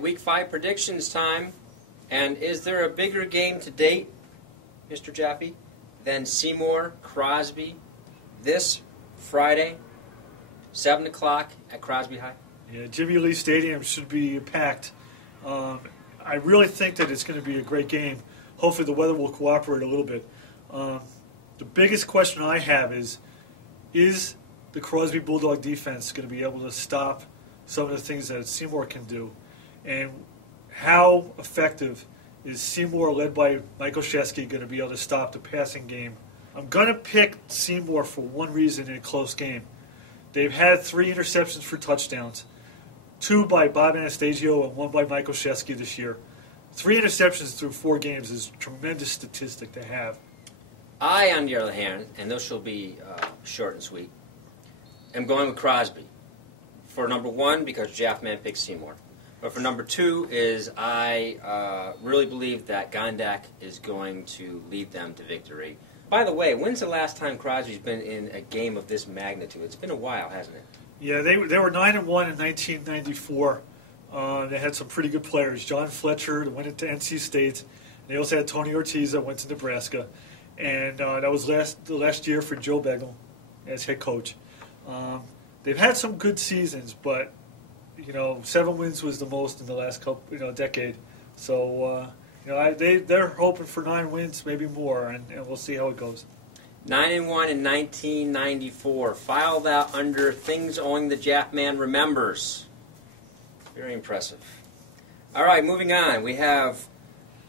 Week 5 predictions time. And is there a bigger game to date, Mr. Jaffe, than Seymour Crosby this Friday, 7 o'clock at Crosby High? Yeah, Jimmy Lee Stadium should be packed. I really think that it's going to be a great game. Hopefully the weather will cooperate a little bit. The biggest question I have is the Crosby Bulldog defense going to be able to stop some of the things that Seymour can do? And how effective is Seymour, led by Michael Shesky, going to be able to stop the passing game? I'm going to pick Seymour for one reason in a close game. They've had 3 interceptions for touchdowns, 2 by Bob Anastasio and 1 by Michael Shesky this year. 3 interceptions through 4 games is a tremendous statistic to have. I, on the other hand, and this will be short and sweet, am going with Crosby. For number 1, because Jaffman picked Seymour. But for number 2 is I really believe that Gondak is going to lead them to victory. By the way, when's the last time Crosby's been in a game of this magnitude? It's been a while, hasn't it? Yeah, they were 9-1 in 1994. They had some pretty good players. John Fletcher that went into NC State. They also had Tony Ortiz that went to Nebraska. And that was the last year for Joe Begel as head coach. They've had some good seasons, but 7 wins was the most in the last decade. So, they're hoping for 9 wins, maybe more, and we'll see how it goes. 9-1 in 1994. File that under things only the Jaffman remembers. Very impressive. All right, moving on. We have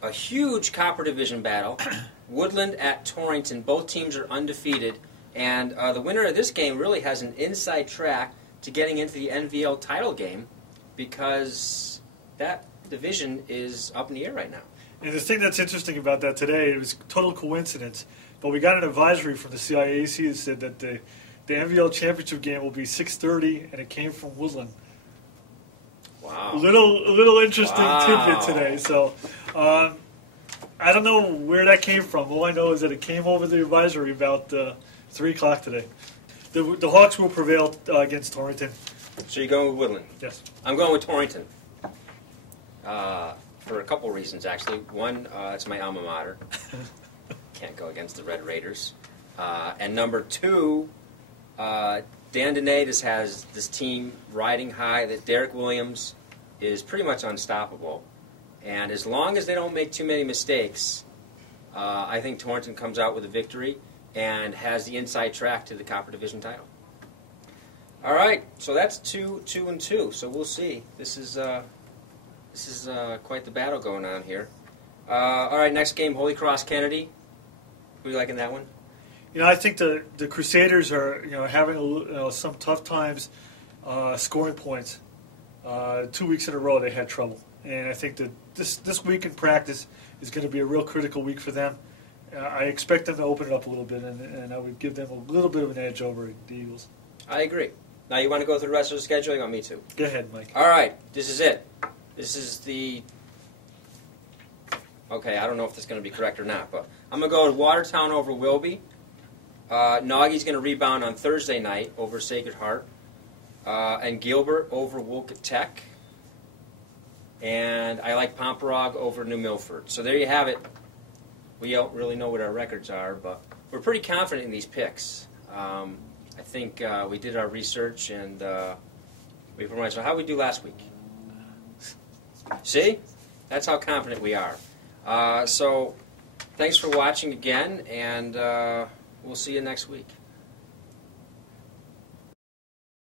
a huge Copper Division battle. Woodland at Torrington. Both teams are undefeated, and the winner of this game really has an inside track to getting into the NVL title game, because that division is up in the air right now. And the thing that's interesting about that today, it was total coincidence, but we got an advisory from the CIAC that said that the NVL championship game will be 6:30, and it came from Woodland. Wow. A little interesting tidbit today. So I don't know where that came from. All I know is that it came over the advisory about 3 o'clock today. The Hawks will prevail against Torrington. So you're going with Woodland? Yes. I'm going with Torrington. For a couple reasons, actually. One, it's my alma mater. Can't go against the Red Raiders. And number 2, Dan Donatus has this team riding high, that Derek Williams is pretty much unstoppable. And as long as they don't make too many mistakes, I think Torrington comes out with a victory and has the inside track to the Copper Division title. All right, so that's 2-2. So we'll see. This is quite the battle going on here. All right, next game, Holy Cross Kennedy. Who do you like in that one? I think the Crusaders are having some tough times scoring points. 2 weeks in a row they had trouble, and I think that this week in practice is going to be a real critical week for them. I expect them to open it up a little bit, and I would give them a little bit of an edge over the Eagles. I agree. Now you want to go through the rest of the schedule? You want me to? Go ahead, Mike. All right, this is it. This is the... Okay, I don't know if this is going to be correct or not, but I'm going to go with Watertown over Wilby. Naugie's going to rebound on Thursday night over Sacred Heart. And Gilbert over Wolcott Tech. And I like Pomperog over New Milford. So there you have it. We don't really know what our records are, but we're pretty confident in these picks. I think we did our research, and we pretty much... So how did we do last week? See? That's how confident we are. So thanks for watching again, and we'll see you next week.